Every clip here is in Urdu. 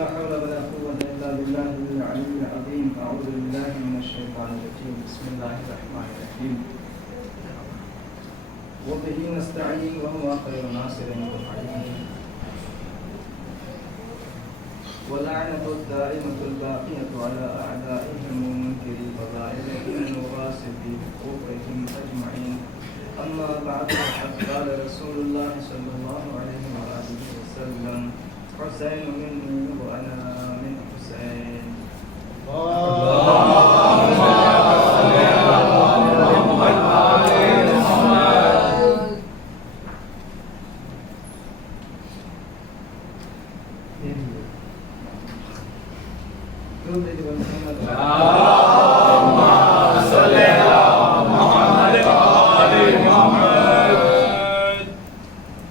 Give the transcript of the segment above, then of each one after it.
ولا حول ولا قوة إلا بالله العلي العظيم. أعوذ بالله من الشيطان الرجيم. بسم الله الرحمن الرحيم. وبه نستعين وهو خير ناصر ومعين. ولعنة الدائمة الباقية على أعدائهم ومنكري فضائلهم وغاصبي حقوقهم أجمعين. أما بعد فقد قال رسول الله صلى الله عليه وآله وسلم: حسين مني وأنا من حسين.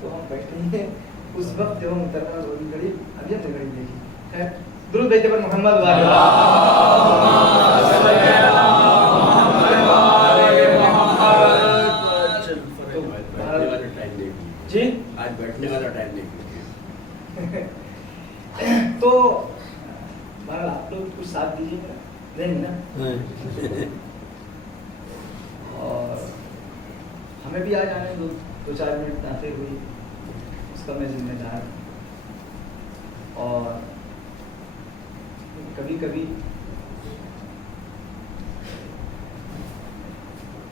تو ہم بیٹھے ہیں اس وقت جو محترمہ روزی غریب ابھی ہم نے غریب دیکھی. خیر درود بھیجتے پر محمد جی آج بیٹھنے والا ٹائم دیکھیے. تو بہرحال آپ لوگ کچھ ساتھ دیجیے گا دیں گے نا. اور ہمیں بھی آ جانے دو چار منٹ تاخیر ہوئی اس کا میں ذمہ دار. اور کبھی کبھی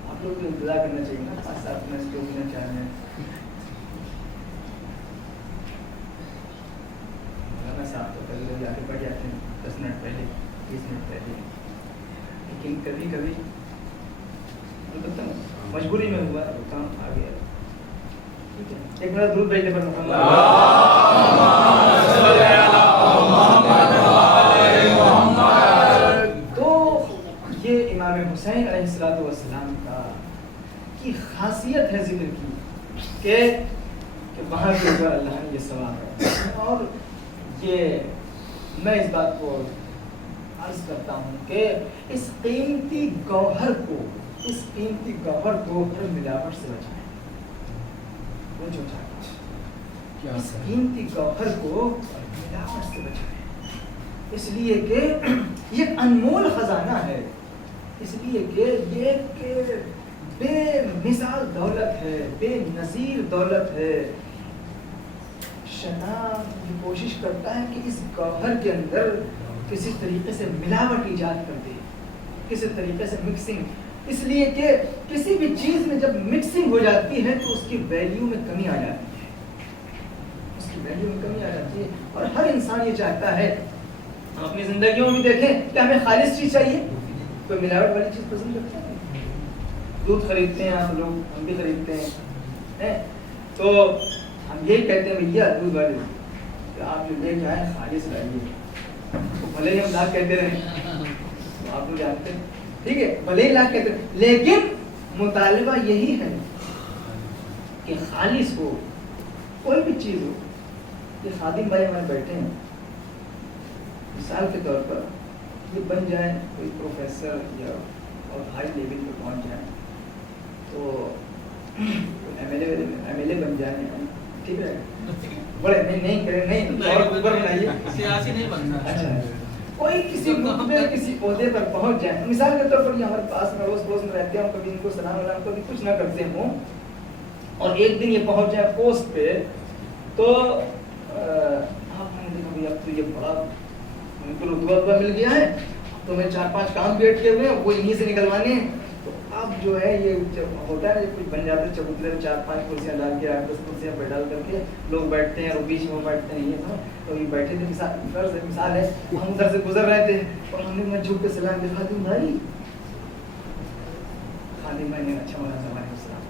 آپ لوگ کو انتظار کرنا چاہیے نا 5-7 منٹ 2 منٹ 4 منٹ. صاحب تو کبھی کبھی آ کے بیٹھ جاتے ہیں 10 منٹ پہلے 20 منٹ پہلے. لیکن کبھی کبھی مجبوری میں ہوا کام آ گیا. ایک منٹ درود بھیجنے پر محمد. تو یہ امام حسین علیہ الصلوۃ والسلام کا کی خاصیت ہے ذکر کی کہ وہاں کے اوپر اللہ نے یہ ثواب ہے. اور یہ میں اس بات کو عرض کرتا ہوں کہ اس قیمتی گوہر کو ہر ملاوٹ سے بچائیں. وہ جو چاہتا اس قیمتی گوہر کو ملاوٹ سے بچائیں. اس لیے کہ یہ انمول خزانہ ہے. اس لیے کہ یہ ایک بے مثال دولت ہے, بے نظیر دولت ہے. شیطان یہ کوشش کرتا ہے کہ اس گوہر کے اندر کسی طریقے سے ملاوٹ ایجاد کر دے, کسی طریقے سے مکسنگ. اس لیے کہ کسی بھی چیز میں جب مکسنگ ہو جاتی ہے تو اس کی ویلیو میں کمی آ جاتی ہے, اور ہر انسان یہ چاہتا ہے. ہم اپنی زندگیوں میں دیکھیں کہ ہمیں خالص چیز چاہیے, کوئی ملاوٹ والی چیز پسند کرتا ہے. دودھ خریدتے ہیں آپ لوگ, ہم بھی خریدتے ہیں, تو ہم یہی کہتے ہیں بھیا دودھ والے کہ آپ جو لے کے آئیں خالص لائیے. بھلے ہی ہم لاکھ کہتے رہیں, تو آپ لوگ جانتے ہیں ٹھیک ہے, بھلے ہی لاکھ کہتے رہیں, لیکن مطالبہ یہی ہے کہ خالص ہو, کوئی بھی چیز ہو. یہ خادم بھائی ہمارے بیٹھے ہیں, مثال کے طور پر یہ بن جائیں کوئی پروفیسر یا اور ہائی لیول پہ پہنچ جائیں, تو ایم ایل اے بن جائیں, ٹھیک ہے, بڑے نہیں کریں, نہیں اور اوپر بنائیے, سیاسی نہیں بننا. اچھا کوئی کسی رتبے کسی عہدے پر پہنچ جائیں. مثال کے طور پر یہ ہمارے پاس میں روز پڑوس میں رہتے ہیں, کبھی ان کو سلام ولام کبھی کچھ نہ کرتے ہوں, اور ایک دن یہ پہنچ جائیں پوسٹ پہ, تو آپ نے دیکھا بھائی اب تو یہ بڑا ان کو رتبہ مل گیا ہے, تو میں 4-5 کام بیٹھ کے ہوئے ہیں وہ انہیں سے نکلوانے ہیں. تو اب جو ہے یہ جب ہوتا ہے کچھ بن جاتا ہے چبوترے میں 4-5 کرسیاں ڈال کے 8-10 کرسیاں پہ ڈال کر کے لوگ بیٹھتے ہیں, اور بیچ میں بیٹھتے ہیں. تو یہ بیٹھے تھے, مثال ہے ہم ادھر سے گزر رہے تھے, اور ہم نے میں جھک کے سلام دیا, خادم بھائی. خادم بھائی نے اچھا مولانا ہمارے السلام.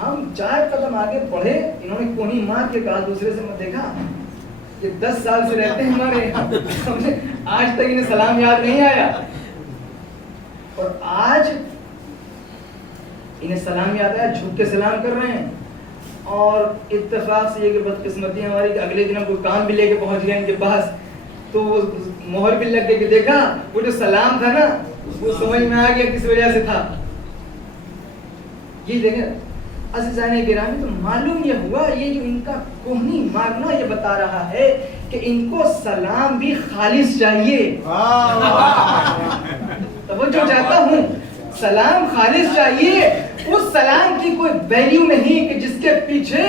ہم 4 قدم آگے بڑھے, انہوں نے کونی مار کے کہا دوسرے سے, میں دیکھا یہ 10 سال سے رہتے ہیں ہمارے یہاں, آج تک انہیں سلام یاد نہیں آیا, اور آج انہیں سلام یاد آیا, جھک کے سلام کر رہے ہیں. اور اتفاق سے یہ کہ بدقسمتی ہماری کہ اگلے دن ہم کوئی کام بھی لے کے پہنچ گئے ان کے پاس, تو وہ مہر بھی لگ گئی کہ دیکھا وہ جو سلام تھا نا وہ سمجھ میں آ گیا کس وجہ سے تھا. یہ دیکھیں عزیزان گرامی, تو معلوم یہ ہوا یہ جو ان کا کوہنی مارنا یہ بتا رہا ہے کہ ان کو سلام بھی خالص چاہیے. توجہ چاہتا ہوں, سلام خالص چاہیے. اس سلام کی کوئی ویلیو نہیں کہ جس کے پیچھے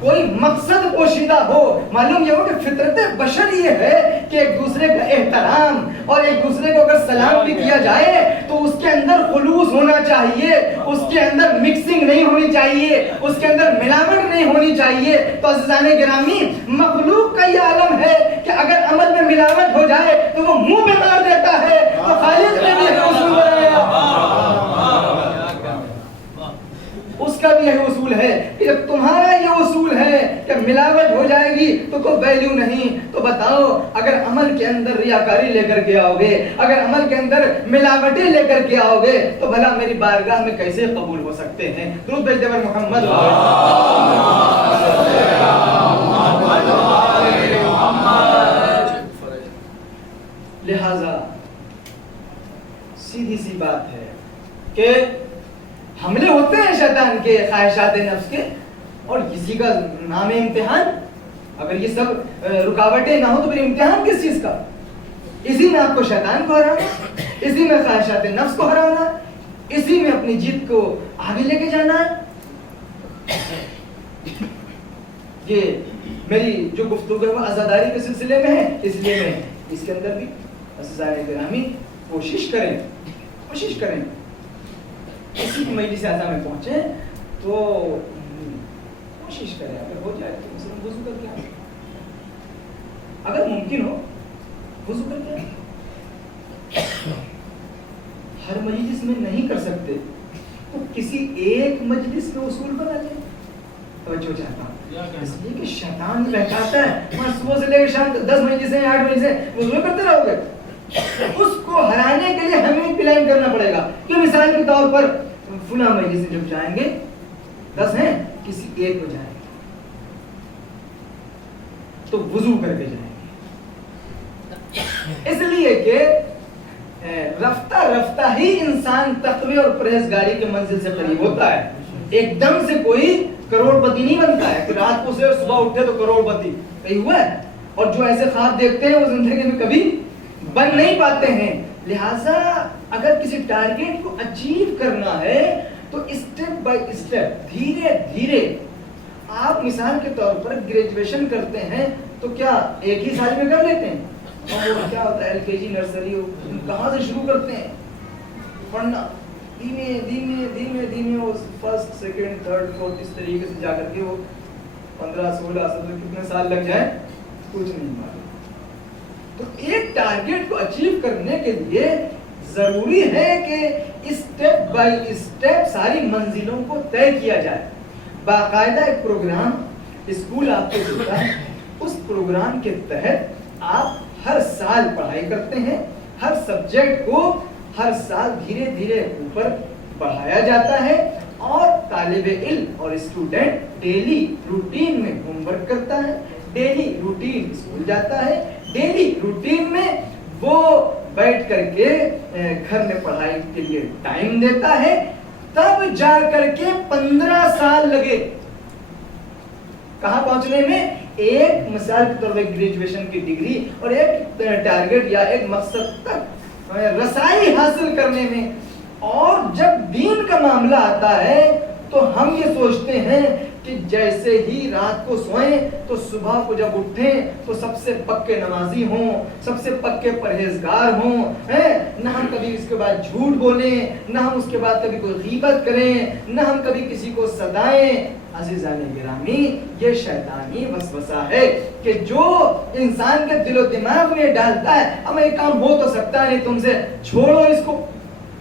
کوئی مقصد پوشیدہ ہو. معلوم یہ ہو کہ فطرت بشر یہ ہے کہ ایک دوسرے کا احترام, اور ایک دوسرے کو اگر سلام بھی کیا جائے تو اس کے اندر خلوص ہونا چاہیے, اس کے اندر مکسنگ نہیں ہونی چاہیے, اس کے اندر ملاوٹ نہیں ہونی چاہیے. تو عزیزان گرامی, مخلوق کا یہ عالم ہے کہ اگر عمل میں ملاوٹ ہو جائے تو وہ منہ پہ مار دیتا ہے. تو خالق نے بھی اصول بنایا, اس کا بھی یہی اصول ہے کہ جب تمہارا یہ اصول ہے کہ ملاوٹ ہو جائے گی تو کوئی ویلیو نہیں, تو بتاؤ اگر عمل کے اندر ریاکاری لے کر کے آؤ گے, اگر عمل کے اندر ملاوٹیں لے کر کے آؤ گے, تو بھلا میری بارگاہ میں کیسے قبول ہو سکتے ہیں. درود بھیجتے ہیں محمد. لہذا سیدھی سی بات ہے کہ حملے ہوتے ہیں شیطان کے، خواہشات نفس کے، اور کسی کا نام ہے امتحان. اگر یہ سب رکاوٹیں نہ ہو تو پھر امتحان کس چیز کا؟ اسی میں آپ کو شیطان کو ہرانا، اسی میں خواہشات نفس کو ہرانا، اسی میں اپنی جیت کو آگے لے کے جانا ہے. یہ میری جو گفتگو ہے وہ عزاداری کے سلسلے میں ہے، اس لیے میں اس کے اندر بھی عزیزان گرامی کوشش کریں اسی مجلس اعظم میں پہنچے تو کوشش کریں، اگر ہو جائے تو مثلا وضو کر کے آئیں، اگر ممکن ہو وضو کر کے آئیں. ہر مجلس میں نہیں کر سکتے تو کسی ایک مجلس میں اصول بنا لیں. توجہ چاہتا ہوں اس لیے کہ شیطان بہکاتا ہے، وہاں صبح سے لے کے شام 10 مجلسیں 8 مجلسیں وضو کرتے رہو گے. اس کو ہرانے کے لیے ہمیں پلان کرنا پڑے گا کہ مثال کے طور پر فلاں مجلس جب جائیں گے 10 ہیں، کسی ایک کو جائیں گے تو وضو کر کے جائیں گے. اس لیے کہ رفتہ رفتہ ہی انسان تقوی اور پرہیزگاری کے منزل سے قریب ہوتا ہے. ایک دم سے کوئی کروڑ پتی نہیں بنتا ہے کہ رات کو سے صبح اٹھے تو کروڑ پتی کہیں ہوا ہے. اور جو ایسے خواب دیکھتے ہیں وہ زندگی میں کبھی بن نہیں پاتے ہیں. لہٰذا اگر کسی ٹارگیٹ کو اچیو کرنا ہے تو اسٹیپ بائی اسٹیپ، دھیرے دھیرے. آپ مثال کے طور پر گریجویشن کرتے ہیں تو کیا ایک ہی سال میں کر لیتے ہیں؟ اور کیا ہوتا ہے ایل کے جی نرسری کہاں سے شروع کرتے ہیں پڑھنا؟ دھیمے دھیمے دھیمے دھیمے وہ فرسٹ سیکنڈ تھرڈ فورتھ اس طریقے سے جا کر کے وہ 15 16 17 کتنے سال لگ جائیں کچھ نہیں معلوم. تو ایک ٹارگیٹ کو اچیو کرنے کے لیے ضروری ہے کہ اسٹیپ بائی اسٹیپ ساری منزلوں کو طے کیا جائے. باقاعدہ ایک پروگرام اسکول آپ کو دیتا ہے، اس پروگرام کے تحت آپ ہر سال پڑھائی کرتے ہیں، ہر سبجیکٹ کو ہر سال دھیرے دھیرے اوپر بڑھایا جاتا ہے، اور طالب علم اور اسٹوڈنٹ ڈیلی روٹین میں ہوم ورک کرتا ہے، ڈیلی روٹین اسکول جاتا ہے، ڈیلی روٹین میں وہ بیٹھ کر کے گھر میں پڑھائی کے لیے ٹائم دیتا ہے. تب جا کر کے 15 سال لگے کہاں پہنچنے میں؟ ایک مثال کے طور پر گریجویشن کی ڈگری اور ایک ٹارگیٹ یا ایک مقصد تک رسائی حاصل کرنے میں. اور جب دین کا معاملہ آتا ہے تو ہم یہ سوچتے ہیں کہ جیسے ہی رات کو سوئیں تو صبح کو جب اٹھیں تو سب سے پکے نمازی ہوں، سب سے پکے پرہیزگار ہوں، نہ ہم کبھی اس کے بعد جھوٹ بولیں، نہ ہم اس کے بعد کبھی کوئی غیبت کریں، نہ ہم کبھی کسی کو سدائیں. عزیزان گرامی، یہ شیطانی وسوسہ ہے کہ جو انسان کے دل و دماغ میں ڈالتا ہے اب یہ کام ہو تو سکتا نہیں تم سے، چھوڑو اس کو.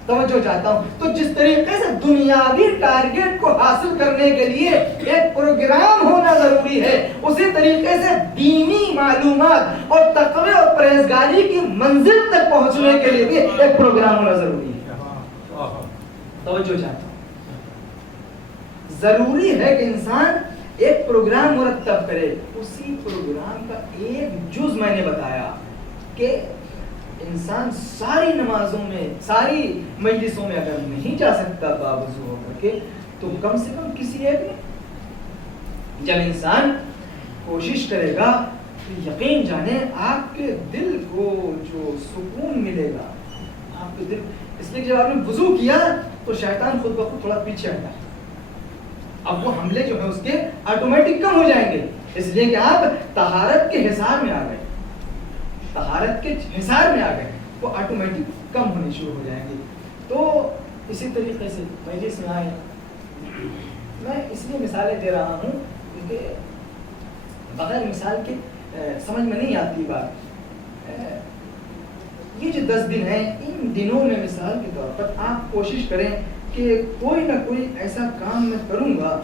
توجہ چاہتا ہوں. تو جس طریقے سے دنیاوی ٹارگیٹ کو حاصل کرنے کے لیے ایک پروگرام ہونا ضروری ہے، اسی طریقے سے دینی معلومات اور تقوی اور پرہیزگاری کی منزل تک پہنچنے کے لیے بھی ایک پروگرام ہونا ضروری ہے. توجہ چاہتا ہوں. ضروری ہے کہ انسان ایک پروگرام مرتب کرے. اسی پروگرام کا ایک جز میں نے بتایا کہ انسان ساری نمازوں میں، ساری مجلسوں میں اگر نہیں جا سکتا باوضو ہو کر کے تو کم سے کم کسی ایک میں. جب انسان کوشش کرے گا تو یقین جانے آپ کے دل کو جو سکون ملے گا، آپ کے دل، اس لیے جب آپ نے وضو کیا تو شیطان خود بخود تھوڑا پیچھے ہٹا. اب وہ حملے جو ہیں اس کے آٹومیٹک کم ہو جائیں گے، اس لیے کہ آپ طہارت کے حصار میں آ گئے، طہارت کے حصار میں آ گئے، وہ آٹومیٹک کم ہونے شروع ہو جائیں گے. تو اسی طریقے سے مجلس میں آئے، میں اس لیے مثالیں دے رہا ہوں کیونکہ بغیر مثال کے سمجھ میں نہیں آتی بات. یہ جو 10 دن ہیں، ان دنوں میں مثال کے طور پر آپ کوشش کریں کہ کوئی نہ کوئی ایسا کام میں کروں گا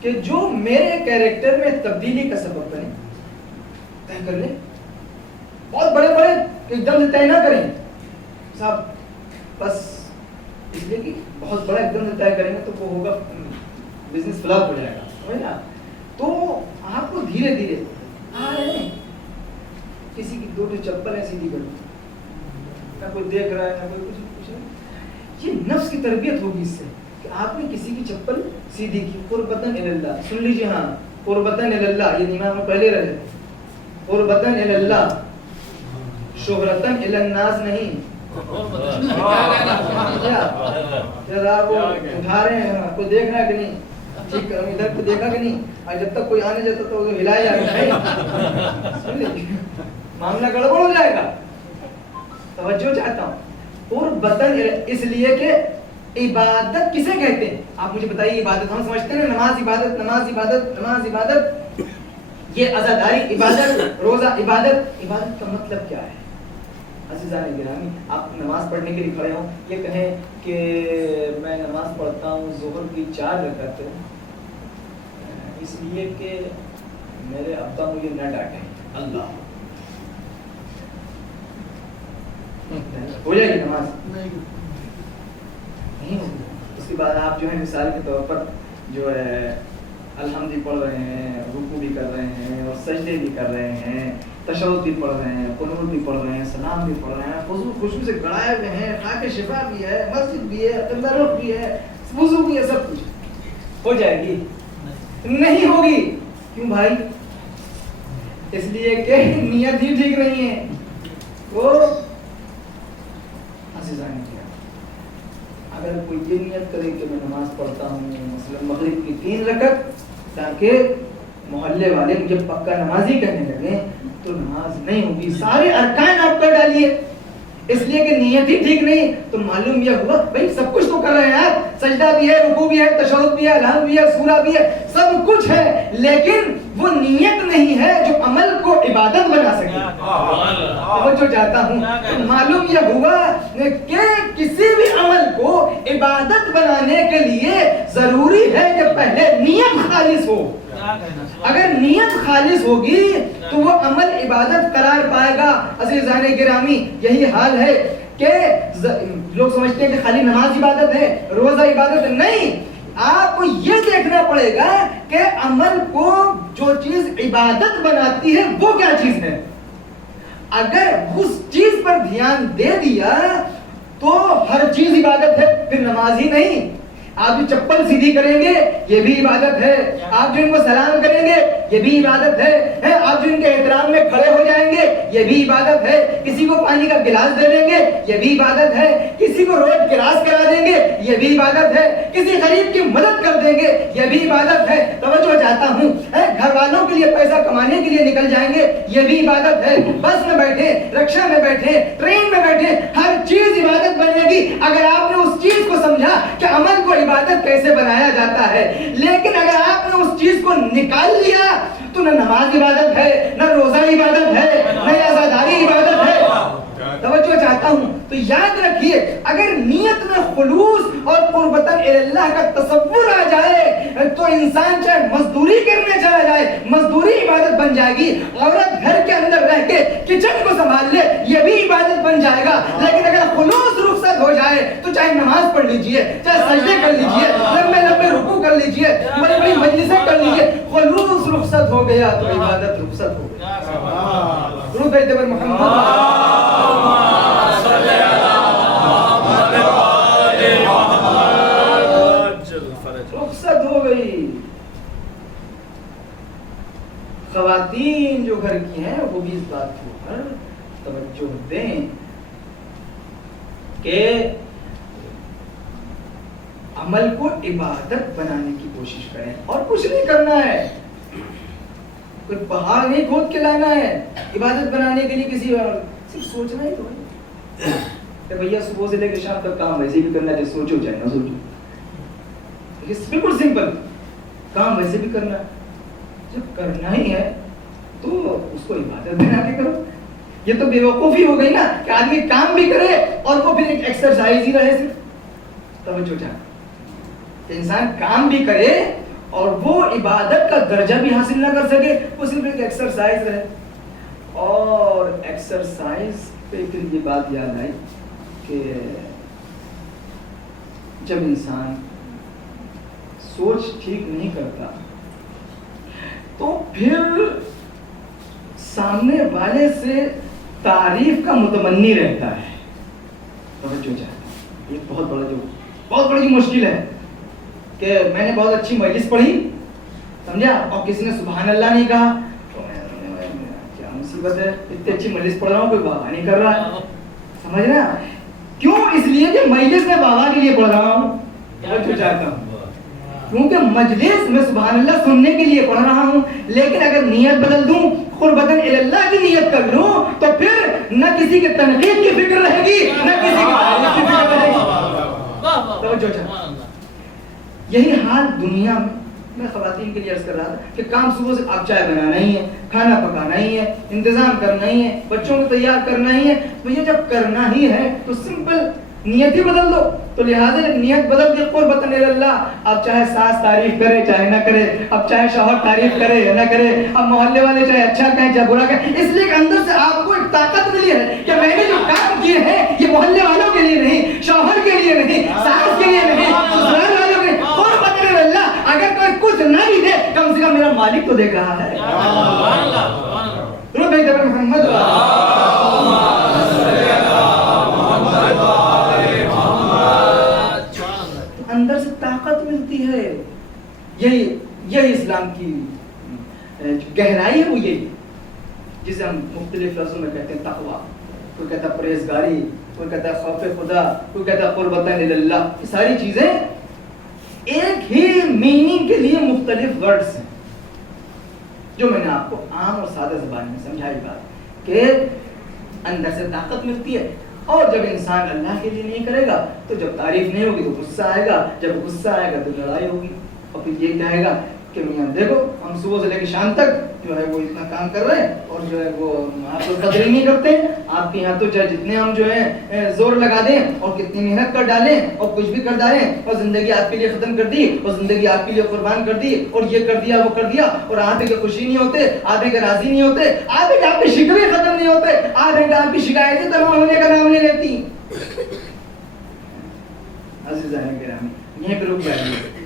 کہ جو میرے کیریکٹر میں تبدیلی کا سبب بنے. طے کر لیں، بہت بڑے بڑے ایک دم سے طے نہ کریں صاحب، بس اس لیے کہ بہت بڑا ایک دم سے طے کریں گے تو وہ ہوگا بزنس فلاپ ہو جائے گا. تو آپ کو دھیرے دھیرے آ رہے ہیں کسی کی 2 چپل ہے سیدھی کر نہ کوئی دیکھ رہا ہے نہ کوئی کچھ پوچھ رہا ہے. یہ نفس کی تربیت ہوگی اس سے کہ آپ نے کسی کی چپل سیدھی کی. قربتاً اللہ سن لیجیے, ہاں قربتاً اللہ, یہ دماغ میں پہلے رہے, قربتاً اللہ, شہرتاً الناس نہیں. آپ اٹھا رہے ہیں, کوئی دیکھ رہا ہے کہ نہیں, ٹھیک ادھر کو دیکھا کہ نہیں, اور جب تک کوئی آنے جاتا تو ہلایا جائے گا, معاملہ گڑبڑ ہو جائے گا. توجہ چاہتا ہوں. قربتاً اس لیے کہ عبادت کسے کہتے ہیں آپ مجھے بتائیے. عبادت ہم سمجھتے ہیں نماز عبادت, نماز عبادت, نماز عبادت, یہ عزاداری عبادت, روزہ عبادت. عبادت کا مطلب کیا ہے عزیزان گرامی؟ آپ نماز پڑھنے کے لیے کھڑے ہوں, یہ کہیں کہ میں نماز پڑھتا ہوں ظہر کی 4 رکعت اس لیے کہ میرے ابا مجھے نہ ڈانٹیں, اللہ ہو جائے گی نماز؟ نہیں. اس کے بعد آپ جو ہے مثال کے طور پر جو ہے الحمد پڑھ رہے ہیں, رکوع بھی کر رہے ہیں اور سجدے بھی کر رہے ہیں, تشہد بھی پڑھ رہے ہیں, قنوت بھی پڑھ رہے ہیں, سلام بھی پڑھ رہے ہیں, خوشبو سے گڑائے ہوئے ہیں, خاک شفا بھی ہے, مسجد بھی ہے, قبلہ رخ بھی ہے, وضو بھی ہے, سب کچھ ہو جائے گی؟ نہیں ہوگی. کیوں بھائی؟ اس لیے کہ نیت ہی ٹھیک نہیں ہے. وہ اگر کوئی یہ نیت کرے کہ میں نماز پڑھتا ہوں مثلا مغرب کی 3 رکعت تاکہ محلے والے مجھے پکا نمازی کہنے لگے, تو نماز نہیں ہوگی. سارے ارکان آپ کر ڈالیے اس لیے کہ نیت ہی ٹھیک نہیں. تو معلوم یہ ہوا بھائی سب کچھ تو کر رہے ہیں آپ, سجدہ بھی ہے, رکوع بھی ہے, تشہد بھی ہے, الحمد بھی ہے, سورہ بھی ہے, سب کچھ ہے, لیکن وہ نیت نہیں ہے جو عمل کو عبادت بنا سکے. توجہ چاہتا ہوں. معلوم یہ ہوا کہ کسی بھی عمل کو عبادت بنانے کے لیے ضروری ہے کہ پہلے نیت خالص ہو. اگر نیت خالص ہوگی تو وہ عمل عبادت قرار پائے گا. عزیزان گرامی یہی حال ہے کہ لوگ سمجھتے ہیں کہ خالی نماز عبادت ہے, روزہ عبادت ہے. نہیں, آپ کو یہ دیکھنا پڑے گا کہ عمل کو جو چیز عبادت بناتی ہے وہ کیا چیز ہے. اگر اس چیز پر دھیان دے دیا تو ہر چیز عبادت ہے, پھر نماز ہی نہیں. آپ جو چپل سیدھی کریں گے یہ بھی عبادت ہے, آپ جو ان کو سلام کریں گے یہ بھی عبادت ہے, آپ جو ان کے احترام میں کھڑے ہو جائیں گے یہ بھی عبادت ہے, کسی کو پانی کا گلاس دے دیں گے یہ بھی عبادت ہے, کسی کو روڈ کراس کرا دیں گے یہ بھی عبادت ہے, کسی غریب کی مدد کر دیں گے یہ بھی عبادت ہے. توجہ چاہتا ہوں. گھر والوں کے لیے پیسہ کمانے کے لیے نکل جائیں گے یہ بھی عبادت ہے. بس میں بیٹھے, رکشا میں بیٹھے, ٹرین میں بیٹھے, ہر چیز عبادت بنے گی اگر آپ نے اس چیز کو سمجھا کہ عمل کو عبادت کیسے بنایا جاتا ہے. لیکن اگر آپ نے اس چیز کو نکال لیا تو نہ نماز عبادت ہے, نہ روزہ عبادت ہے, نہ عزاداری عبادت ہے. توجہ چاہتا ہوں. تو یاد رکھیے اگر نیت میں خلوص اور قربتاً اللہ کا تصور آ جائے تو انسان چاہے مزدوری کرنے چلا جائے, مزدوری عبادت بن جائے گی. عورت گھر کے اندر رہ کے کچن کو سنبھال لے یہ بھی عبادت بن جائے گا. لیکن اگر خلوص رخصت ہو جائے تو چاہے نماز پڑھ لیجئے, چاہے سجدے کر لیجئے, لمبے لمبے رکوع کر لیجئے, بڑی بڑی مجلسیں کر لیجئے, خلوص رخصت ہو گیا تو عبادت رخصت ہو گئی. درود بر محمد. رخصت ہو گئی. خواتین جو گھر کی ہیں وہ بھی اس بات کے اوپر توجہ دیں کہ عمل کو عبادت بنانے کی کوشش کریں. اور کچھ نہیں کرنا ہے, کوئی پہاڑ نہیں کھود کے لانا ہے عبادت بنانے کے لیے, کسی اور صرف سوچنا ہی تو ہے کہ بھیا صبح سے لے کے شام تک کام ویسے بھی کرنا ہے, سوچو چاہے نہ سوچو. بالکل سمپل کام ویسے بھی کرنا ہے. جب کرنا ہی ہے تو اس کو عبادت بنا کے کرو. یہ تو بے وقوفی ہو گئی نا کہ آدمی کام بھی کرے اور وہ پھر ایک ایکسرسائز ہی رہے. صرف توجہ چاہے انسان کام بھی کرے اور وہ عبادت کا درجہ بھی حاصل نہ کر سکے, وہ صرف ایک ایکسرسائز رہے. اور ایکسرسائز پہ پھر یہ بات یاد آئی کہ جب انسان سوچ ٹھیک نہیں کرتا پھر سامنے والے سے تعریف کا متمنی رہتا ہے. توجہ چاہتا ہوں, یہ بہت بڑی مشکل ہے کہ میں نے بہت اچھی مجلس پڑھی, سمجھا, اور کسی نے سبحان اللہ نہیں کہا تو کیا مصیبت ہے, اتنی اچھی مجلس پڑھ رہا ہوں, کوئی بابا نہیں کر رہا ہے. سمجھ رہے ہیں کیوں؟ اس لیے کہ مجلس میں بابا کے لیے پڑھ رہا ہوں. توجہ چاہتا ہوں کیونکہ مجلس میں سبحان اللہ سننے کے لیے پڑھ رہا ہوں, لیکن اگر نیت بدل دوں, قربتاً اللہ کی نیت کر لوں, تو پھر نہ کسی کے تنقید کی فکر رہے گی, نہ کسی کی تعریف کی فکر رہے گی. توجہ چاہتا ہوں. یہی حال دنیا میں خواتین کے لیے عرض کر رہا تھا کہ کام صبح سے آپ چائے بنانا ہی ہے, کھانا پکانا ہی ہے, انتظام کرنا ہی ہے, بچوں کو تیار کرنا ہی ہے. تو یہ جب کرنا ہی ہے تو سمپل نیت ہی بدل دو. تو لہٰذا جب نیت بدل کے قربتاً اللہ, اب چاہے ساس تعریف کرے چاہے نہ کرے, اب چاہے شوہر تعریف کرے یا نہ کرے, اب محلے والے چاہے اچھا کہیں چاہے برا کہیں, اس لیے کہ اندر سے آپ کو ایک طاقت ملی ہے کہ میں نے جو کام کیے ہیں یہ محلے والوں کے لیے نہیں, شوہر کے لیے نہیں, ساس کے لیے نہیں, سسرال والوں کے لیے. قربتاً اللہ اگر کوئی کچھ نہ بھی دے, کم سے کم میرا مالک تو دیکھ رہا ہے. درود بھیجو محمد. اندر سے طاقت ملتی ہے. یہی اسلام کی گہرائی ہے, وہ یہی جسے ہم مختلف لفظوں میں کہتے ہیں تقویٰ. کوئی کہتا ہے پرہیزگاری, کوئی کہتا ہے خوف خدا, کوئی کہتا ہے قربتاً اللہ. یہ ساری چیزیں ایک ہی میننگ کے لیے مختلف ورڈز ہیں, جو میں نے آپ کو عام اور سادہ زبان میں سمجھائی بات کہ اندر سے طاقت ملتی ہے. اور جب انسان اللہ کے لیے نہیں کرے گا تو جب تعریف نہیں ہوگی تو غصہ آئے گا, جب غصہ آئے گا تو لڑائی ہوگی, اور پھر یہ کہے گا کہ میاں دیکھو ہم صبح سے لے کے شام تک جو ہے وہ اتنا کام کر رہے ہیں اور جو ہے وہ آپ کو قدر ہی نہیں کرتے. آپ کے یہاں تو چاہے جتنے ہم جو ہے زور لگا دیں اور کتنی محنت کر ڈالیں اور کچھ بھی کر ڈالیں, اور زندگی آپ کے لیے ختم کر دی, اور زندگی آپ کے لیے قربان کر دی, اور یہ کر دیا وہ کر دیا, اور آدھے کے خوشی نہیں ہوتے, آدھے کے راضی نہیں ہوتے, آدھے کے آپ کے شکوے ختم نہیں ہوتے, آدھے کے آپ کی شکایتیں تمام ہونے کا نام نہیں لیتی. عزیزان گرامی, یہیں پہ رک جائیے.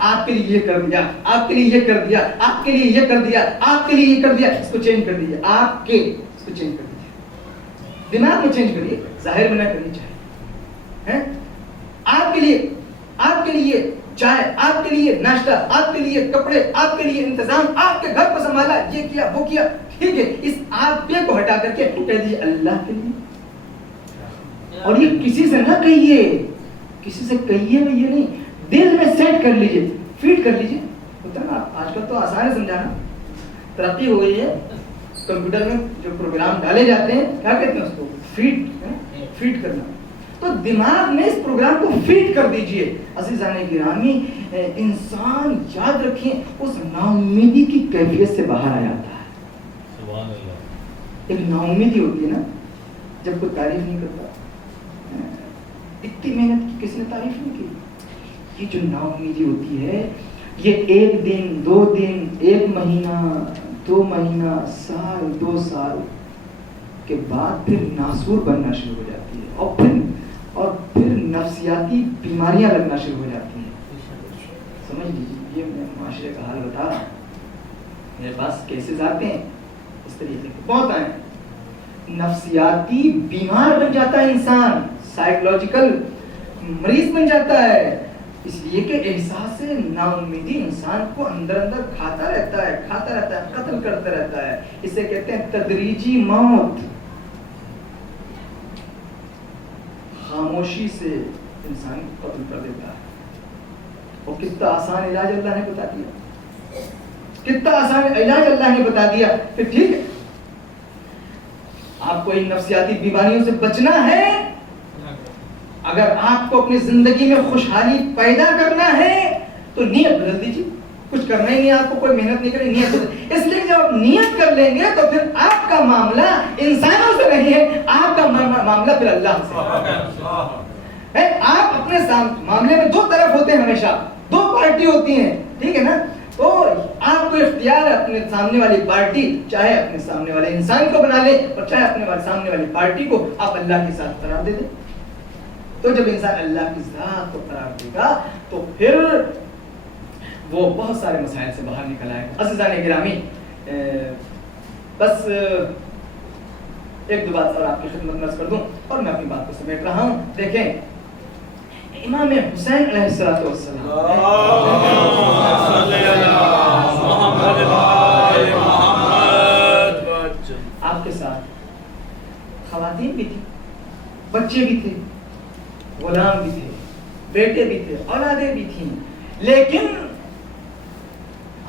آپ کے لیے یہ کر دیا, آپ کے لیے یہ کر دیا, آپ کے لیے یہ کر دیا, آپ کے لیے یہ کر دیا, اس کو چینج کر دیجیے. آپ کے اس کو چینج کر دیجیے, دماغ میں چینج کریے, ظاہر میں نہ کرنی چاہیے. آپ کے لیے چائے, آپ کے لیے ناشتہ, آپ کے لیے کپڑے, آپ کے لیے انتظام, آپ کے گھر کو سنبھالا, یہ کیا وہ کیا, ٹھیک ہے. اس آپ کے کو ہٹا کر کے کہہ دیجیے اللہ کے لیے. اور یہ کسی سے نہ کہیے, کسی سے کہیے میں یہ نہیں, دل میں سیٹ کر لیجئے, فیڈ کر لیجئے. ہوتا ہے نا, آج کل تو آسان ہے سمجھانا, ترقی ہو گئی ہے. کمپیوٹر میں جو پروگرام ڈالے جاتے ہیں کیا کہتے ہیں اس کو, فیڈ کرنا. تو دماغ میں اس پروگرام کو فیڈ کر دیجئے. عزیزان گرامی, انسان یاد رکھیں اس نا امیدی کی کیفیت سے باہر آ جاتا ہے. سبحان اللہ. ایک نا امیدی ہوتی ہے نا, جب کوئی تعریف نہیں کرتا, اتنی محنت کی کسی نے تعریف نہیں کی. یہ جو نا امیدی ہوتی ہے, یہ ایک دن, 2 دن, 1 مہینہ, 2 مہینہ, سال, 2 سال کے بعد پھر ناسور بننا شروع ہو جاتی ہے, اور پھر نفسیاتی بیماریاں لگنا شروع ہو جاتی ہیں. سمجھ لیجیے, یہ میں معاشرے کا حال بتا رہا ہوں. میرے پاس کیسز آتے ہیں اس طریقے کے, بہت آئے. نفسیاتی بیمار بن جاتا ہے انسان, سائیکولوجیکل مریض بن جاتا ہے, اس لیے کہ احساس نا امیدی انسان کو اندر اندر کھاتا رہتا ہے, قتل کرتا رہتا ہے. اسے کہتے ہیں تدریجی موت. خاموشی سے انسان قتل کر دیتا ہے. اور کتنا آسان علاج اللہ نے بتا دیا, کتنا آسان علاج اللہ نے بتا دیا. پھر ٹھیک ہے, آپ کو ان نفسیاتی بیماریوں سے بچنا ہے, اگر آپ کو اپنی زندگی میں خوشحالی پیدا کرنا ہے تو نیت بدل دیجیے. کچھ کرنا ہی نہیں, آپ کو کوئی محنت نہیں کرنی, نیت بدل. اس لیے جب آپ نیت کر لیں گے تو پھر آپ کا معاملہ انسانوں سے نہیں ہے, آپ کا معاملہ پھر اللہ سے ہے. آپ اپنے معاملے میں 2 طرف ہوتے ہیں, ہمیشہ 2 پارٹی ہوتی ہیں, ٹھیک ہے نا. تو آپ کو اختیار ہے اپنے سامنے والی پارٹی, چاہے اپنے سامنے والے انسان کو بنا لے, اور چاہے اپنے سامنے والی پارٹی کو آپ اللہ کے ساتھ قرار دے دیں. تو جب انسان اللہ کی ذات کو قرار دے گا تو پھر وہ بہت سارے مسائل سے باہر نکل آئے. عزیزان گرامی، بس ایک دو بات اور آپ کی خدمت میں عرض کر دوں اور میں اپنی بات کو سمیٹ رہا ہوں. دیکھیں، امام حسین علیہ السلام آپ کے ساتھ خواتین بھی تھی، بچے بھی تھے، غلام بھی تھے، بیٹے بھی تھے، اولادیں بھی تھیں، لیکن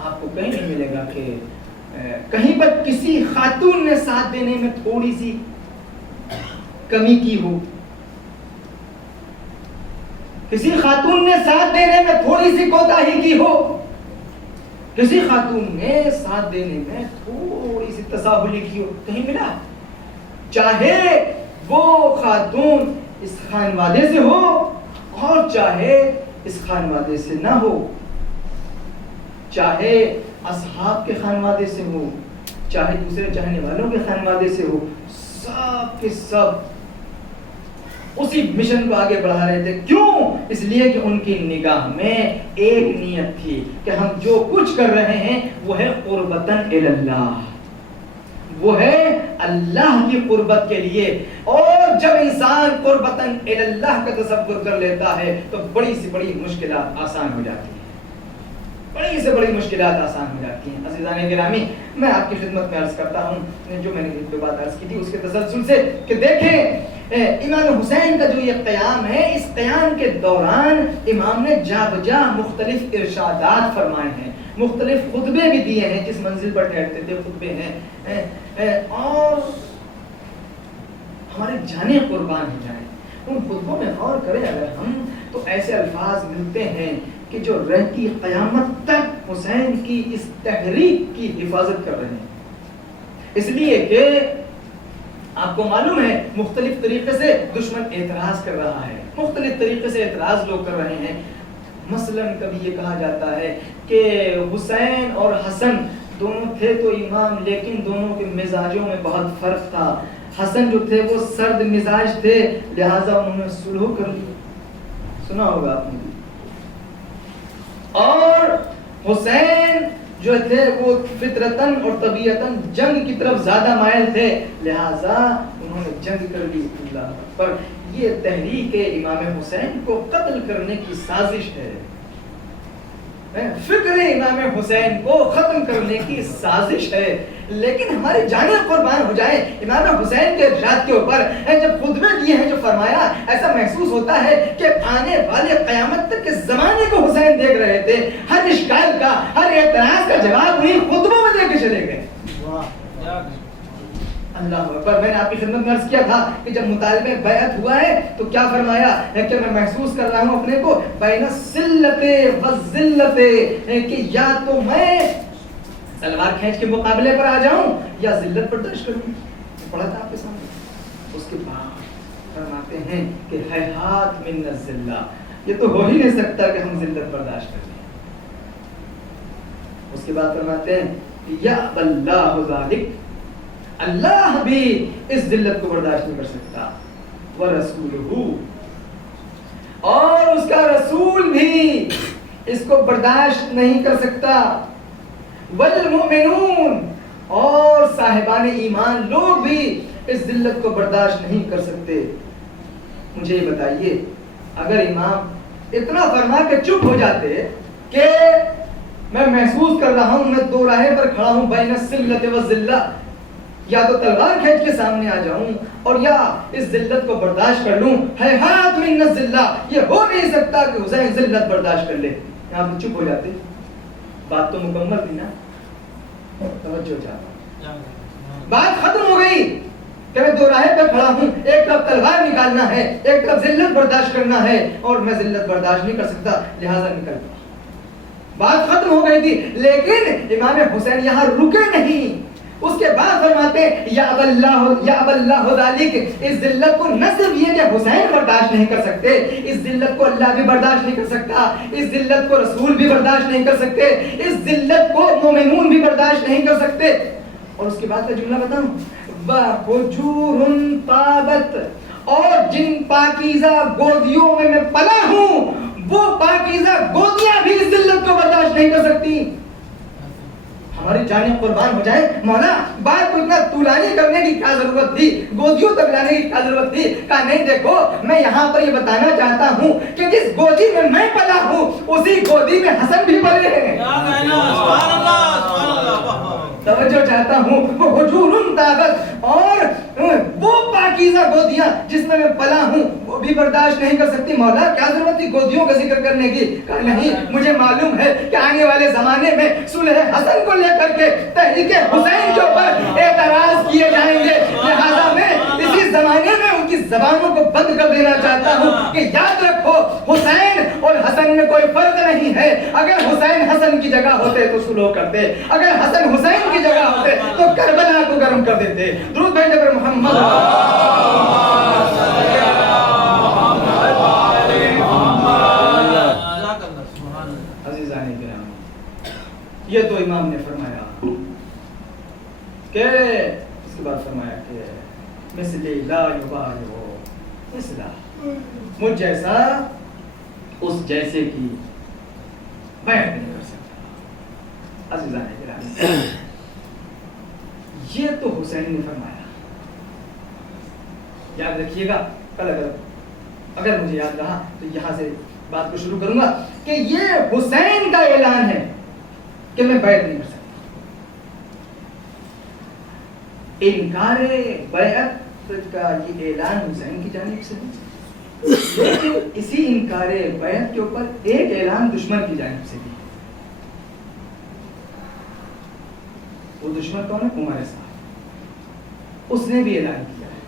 آپ کو کہیں نہیں ملے گا کہ کہیں پر کسی خاتون نے ساتھ دینے میں تھوڑی سی کمی کی ہو، کسی خاتون نے ساتھ دینے میں تھوڑی سی کوتاہی کی ہو، کسی خاتون نے ساتھ دینے میں تھوڑی سی تساہلی کی ہو، کہیں ملا؟ چاہے وہ خاتون اس خانوادے سے ہو اور چاہے اس خانوادے سے نہ ہو، چاہے اصحاب کے خانوادے سے ہو، چاہے دوسرے چاہنے والوں کے خانوادے سے ہو، سب کے سب اسی مشن کو آگے بڑھا رہے تھے. کیوں؟ اس لیے کہ ان کی نگاہ میں ایک نیت تھی کہ ہم جو کچھ کر رہے ہیں وہ ہے قربتاً الی اللہ، وہ ہے اللہ کی قربت کے لیے. اور جب انسان قربتاً الی اللہ کا تصور کر لیتا ہے تو بڑی سے بڑی مشکلات آسان ہو جاتی ہیں، بڑی سے بڑی مشکلات آسان ہو جاتی ہیں. عزیزان گرامی، میں آپ کی خدمت میں عرض کرتا ہوں جو میں نے جو بات عرض کی تھی اس کے تسلسل سے کہ دیکھیں امام حسین کا جو یہ قیام ہے، اس قیام کے دوران امام نے جا بجا مختلف ارشادات فرمائے ہیں، مختلف خطبے بھی دیے ہیں، جس منزل پر ٹھہرتے تھے خطبے ہیں، اور ہماری جانیں قربان ہو جائیں ان خطبوں میں غور کریں اگر ہم تو ایسے الفاظ ملتے ہیں کہ جو رہتی قیامت تک حسین کی اس تحریک کی حفاظت کر رہے ہیں. اس لیے کہ آپ کو معلوم ہے مختلف طریقے سے دشمن اعتراض کر رہا ہے، مختلف طریقے سے اعتراض لوگ کر رہے ہیں. مثلا کبھی یہ کہا جاتا ہے کہ حسین اور حسن دونوں تھے تو امام، لیکن دونوں کے مزاجوں میں بہت فرق تھا. حسن جو تھے وہ سرد مزاج تھے، لہٰذا انہوں نے صلح کر لی، سنا ہوگا آپ نے. اور حسین جو تھے وہ فطرتاً اور طبیعتاً جنگ کی طرف زیادہ مائل تھے، لہٰذا انہوں نے جنگ کر لی. اللہ پر یہ تحریک امام حسین کو قتل کرنے کی سازش ہے، فکر امام حسین کو ختم کرنے کی سازش ہے. لیکن ہماری جانیں قربان ہو جائیں امام حسین کے ارشاد کے اوپر. جب خطبے دیے ہیں جو فرمایا، ایسا محسوس ہوتا ہے کہ آنے والے قیامت تک کے زمانے کو حسین دیکھ رہے تھے. ہر اشکال کا، ہر اعتراض کا جواب انہیں خطبوں میں دے کے چلے گئے. اللہ اکبر. میں نے آپ کی خدمت میں عرض کیا تھا کہ جب مطالبہ بیعت ہوا ہے تو کیا فرمایا ہے کہ میں محسوس کر رہا ہوں اپنے کو بین السلت والذلت، کہ یا تو میں تلوار کھینچ کے مقابلے پر آ جاؤں یا ذلت برداشت کروں. پڑھا تھا آپ کے سامنے. اس کے بعد فرماتے ہیں کہ ہیہات من الذلہ، یہ تو ہو ہی نہیں سکتا کہ ہم ذلت برداشت کر لیں. اس کے بعد فرماتے ہیں یا اللہ ذالک، اللہ بھی اس ذلت کو برداشت نہیں کر سکتا. وَرَسُولُهُ، اور اس کا رسول بھی اس کو برداشت نہیں کر سکتا. وَالْمُؤْمِنُونَ، اور صاحبان ایمان لوگ بھی اس ذلت کو برداشت نہیں کر سکتے. مجھے یہ بتائیے اگر امام اتنا فرما کے چپ ہو جاتے کہ میں محسوس کر رہا ہوں میں دو راہے پر کھڑا ہوں بین السلت والذلہ، یا تو تلوار کھینچ کے سامنے آ جاؤں اور یا اس ذلت کو برداشت کر لوں. ہیہات من الذلہ، یہ ہو نہیں سکتا کہ حسین ذلت برداشت کر لے. یہاں پہ چپ ہو جاتے. بات تو مکمل تھی نا، توجہ چاہتا، بات ختم ہو گئی کہ میں دو راہے پہ کھڑا ہوں، ایک طرف تلوار نکالنا ہے، ایک طرف ذلت برداشت کرنا ہے، اور میں ذلت برداشت نہیں کر سکتا لہٰذا نکل گیا. بات ختم ہو گئی تھی. لیکن امام حسین یہاں رکے نہیں. اس کے بعد فرماتے یا اب اللہ ذالک، اس ذلت کو نہ صرف یہ کہ حسین برداشت نہیں کر سکتے، اس ذلت کو اللہ بھی برداشت نہیں کر سکتا، اس ذلت کو رسول بھی برداشت نہیں کر سکتے، اس ذلت کو مومنون بھی برداشت نہیں کر سکتے. اور اس کے بعد کا جملہ بتاؤں، وَحُجُورٌ طَابَتْ، اور جن پاکیزہ گودیوں میں پلا ہوں وہ پاکیزہ گودیاں بھی اس ذلت کو برداشت نہیں کر ہماری جانیں قربان ہو جائیں مولا بات کو اتنا طولانی کرنے کی کیا ضرورت تھی گودیوں تک لانے کی کیا ضرورت تھی کہا نہیں دیکھو میں یہاں پر یہ بتانا چاہتا ہوں کہ جس گودی میں پلا ہوں اسی گودی میں حسن بھی پلے ہیں توجہ چاہتا ہوں وہ حجور طاقت اور وہ پاکیزہ گودیاں جس میں پلا ہوں وہ بھی برداشت نہیں کر سکتی مولا کیا ضرورت تھی گودیوں کا ذکر کرنے کی کہا نہیں مجھے معلوم ہے کہ آنے والے زمانے میں صلح حسن کو لے کر کے تحریک حسین کے اوپر اعتراض کیے جائیں گے لہذا میں اسی زمانے میں ان کی زبانوں کو بند کر دینا چاہتا ہوں کہ یاد رکھو حسین اور حسن میں کوئی فرق نہیں ہے اگر حسین حسن کی جگہ ہوتے تو صلح کرتے اگر حسن حسین کی جگہ ہوتے تو کربلا کو گرم کر دیتے درود بھیجنے پر محمد عزیزان کرام یہ تو امام نے فرمایا کہ اس کے بعد فرمایا کہ مثلی لا یبالغ مثلا مجھ جیسا اس جیسے کی بیعت نہیں کر سکتا عزیزان کرام یہ تو حسین نے فرمایا یاد رکھیے گا کل اگر مجھے یاد رہا تو یہاں سے بات کو شروع کروں گا کہ یہ حسین کا اعلان ہے کہ میں بیعت نہیں کر سکتا انکار بیعت کا یہ اعلان حسین کی جانب سے لیکن اسی انکار بیعت کے اوپر ایک اعلان دشمن کی جانب سے بھی وہ دشمن کون ہے عمر صاحب اس نے بھی اعلان کیا ہے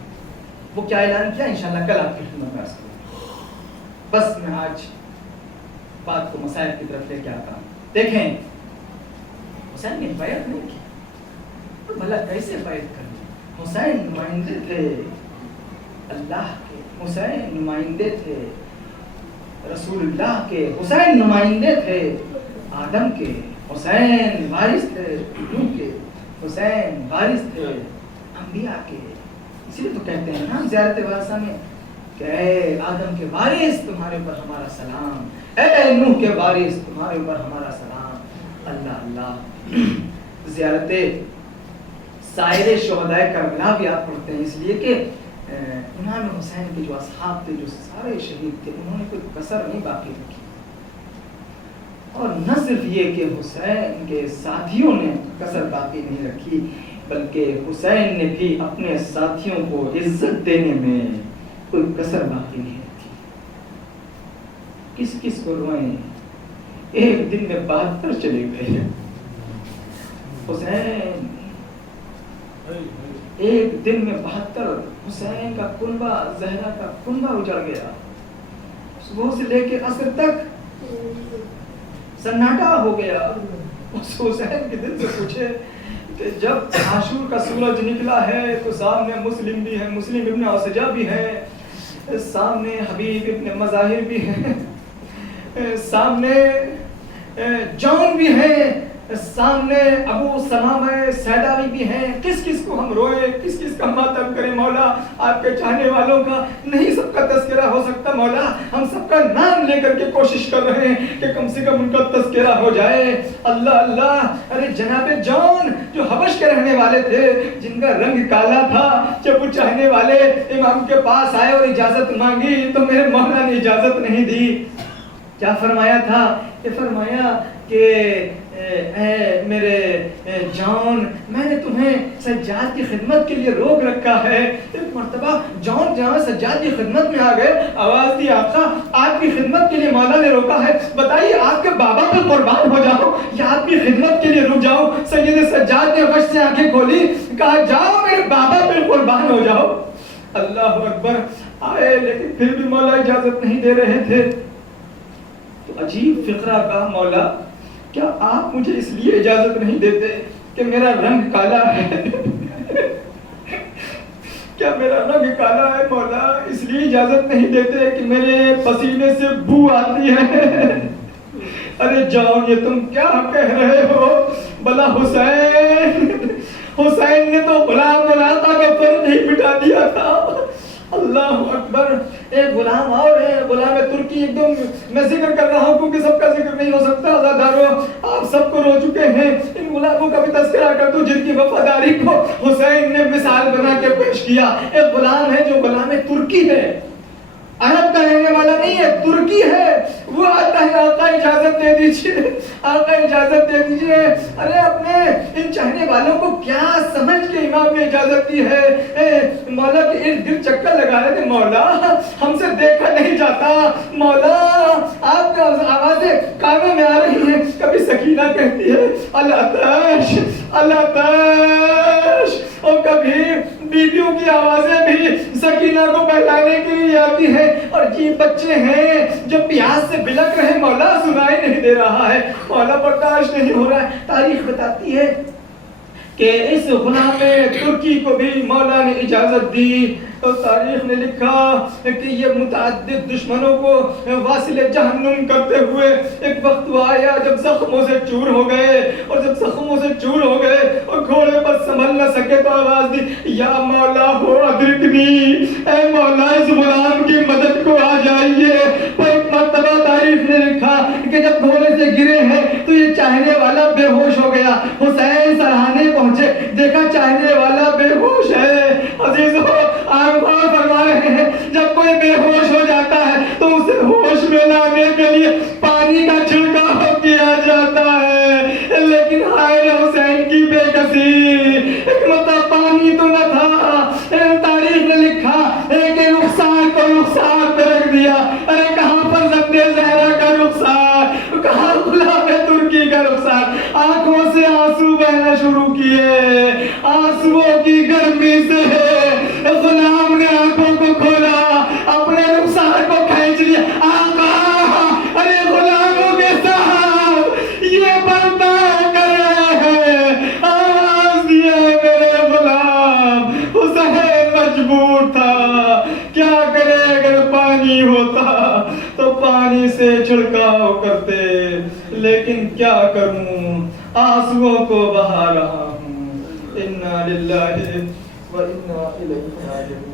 وہ کیا اعلان کیا انشاءاللہ کل آپ کی خدمت میں عرض کروں بس میں آج بات کو مسائل کی طرف لے کے آتا ہوں دیکھیں حسین نے بیعت نہیں کی تو بھلا کیسے بیعت کرنی حسین نمائندے تھے اللہ کے حسین نمائندے تھے رسول اللہ کے حسین نمائندے تھے آدم کے حسین وارث تھے نوح کے حسین وارث تھے انبیاء کے اسی لیے تو کہتے ہیں نا زیارت وارثہ میں کہ اے آدم کے وارث تمہارے اوپر ہمارا سلام اے نوح کے وارث تمہارے اوپر ہمارا سلام اللہ اللہ زیارت سائر شہداء کربلا بھی آپ پڑھتے ہیں اس لیے کہ امام حسین کے جو اصحاب تھے جو سارے شہید تھے انہوں نے کوئی کسر نہیں باقی رکھی اور نہ صرف یہ کہ حسین کے ساتھیوں نے کسر باقی نہیں رکھی بلکہ حسین نے بھی اپنے ساتھیوں کو عزت دینے میں کوئی کسر باقی نہیں رکھی کس کس کو روئیں ایک دن میں 72 چلے گئے حسین ایک دن میں 72 حسین کا کنبہ زہرا کا کنبہ اجڑ گیا صبح سے لے کے عصر تک سناٹا ہو گیا اس حسین کے دل سے پوچھے کہ جب عاشور کا سورج نکلا ہے تو سامنے مسلم بھی ہے مسلم ابن اوسجا بھی ہے سامنے حبیب ابن مظاہر بھی ہے سامنے جون بھی ہے سامنے ابو سمامہ سیداوی بھی ہیں کس کس کو ہم روئے کس کس کا ماتم کریں مولا آپ کے چاہنے والوں کا نہیں سب کا تذکرہ ہو سکتا مولا ہم سب کا نام لے کر کے کوشش کر رہے ہیں کہ کم سے کم ان کا تذکرہ ہو جائے اللہ اللہ ارے جناب جون جو حبش کے رہنے والے تھے جن کا رنگ کالا تھا جب وہ چاہنے والے امام کے پاس آئے اور اجازت مانگی تو میرے مولا نے اجازت نہیں دی کیا فرمایا تھا کہ فرمایا کہ اے میرے جان میں نے تمہیں سجاد کی خدمت کے لیے روک رکھا ہے ایک مرتبہ جان جہاں سجاد کی خدمت میں آ گئے آواز دی آقا آپ کی خدمت کے لیے مولا نے روکا ہے بتائیے آپ کے بابا پہ قربان ہو جاؤ یا آپ کی خدمت کے لیے رک جاؤ سید سجاد نے غش سے آنکھیں کھولی کہا جاؤ میرے بابا پہ قربان ہو جاؤ اللہ اکبر آئے لیکن پھر بھی مولا اجازت نہیں دے رہے تھے تو عجیب فقرہ کا مولا کیا آپ مجھے اس لیے اجازت نہیں دیتے کہ میرا رنگ کالا ہے کیا میرا رنگ کالا ہے مولا اس لیے اجازت نہیں دیتے کہ میرے پسینے سے بو آتی ہے ارے جاؤ یہ تم کیا کہہ رہے ہو بلا حسین نے تو غلام علاقہ کا فرد ہی مٹا دیا تھا اللہ اکبر. ایک غلام اور ہے, غلام ترکی. ایک دم میں ذکر کر رہا ہوں کیونکہ سب کا ذکر نہیں ہو سکتا. عزادارو آپ سب کو رو چکے ہیں, ان غلاموں کا بھی تذکرہ کر دوں جن کی وفاداری کو حسین نے مثال بنا کے پیش کیا. ایک غلام ہے جو غلام ترکی ہے, عرب کا رہنے والا نہیں ہے, ترکی ہے. وہ آتا ہے, آقا اجازت دے دیجیے, آقا اجازت دے دیجیے. ارے اپنے ان چاہنے والوں کو کیا سمجھ کے امام نے اجازت دی ہے؟ مولا کے ارد گرد چکر لگا رہے تھے. مولا ہم سے دیکھا نہیں جاتا, مولا آپ کا آوازیں کانوں میں آ رہی ہیں. کبھی سکینہ کہتی ہے اللہ تاش اللہ تاش, اور کبھی بیویوں کی آوازیں بھی سکینہ کو بہلانے کے لیے آتی ہیں. اور یہ بچے ہیں جو پیاس سے بلک رہے, مولا سنائی نہیں دے رہا ہے, مولا برداشت نہیں ہو رہا ہے. تاریخ بتاتی ہے کہ اس غلام ترکی کو بھی مولا نے اجازت دی. اور تاریخ نے لکھا کہ یہ متعدد دشمنوں کو واصل جہنم کرتے ہوئے ایک وقت وہ آیا جب زخموں سے چور ہو گئے, اور جب زخموں سے چور ہو گئے اور گھوڑے پر سنبھل نہ سکے تو آواز دی یا مولا ہو ادرکنی, اے مولا اس غلام کی مدد کو آ جائیے. تو ایک مرتبہ تاریخ نے لکھا کہ جب گھوڑے سے گرے ہیں تو یہ چاہنے والا بے ہوش ہو گیا. حسین سرہانے پہنچے, دیکھا چاہنے والا بے ہوش ہے. عزیزو آپ غور فرما رہے ہیں, جب کوئی بے ہوش ہو جاتا ہے تو اسے ہوش میں لانے کے لیے پانی کا چھڑکاؤ کیا جاتا ہے. لیکن ہائے حسین کی بے کسی, حکمت پانی تو نہ تھا. تاریخ نے لکھا کہ رخسار کو رخسار پہ رکھ دیا. ارے کہاں پر زبدے زہرا کا رخسار, کہاں غلام ترکی کا رخسار. آنکھوں سے آنسو بہنا شروع کیے, آنسوؤں کی گرمی سے غلام نے آنکھوں کو کھولا, اپنے رخسار کو کھینچ لیا. آقا ارے غلاموں کے ساتھ یہ برتاؤ کر رہے ہیں, آواز دیا میرے غلام. حسین مجبور تھا, کیا کرے, اگر پانی ہوتا تو پانی سے چھڑکاؤ کرتے, لیکن کیا کروں آنسوؤں کو بہا رہا ہوں. انا للہ و انا الیہ راجعون.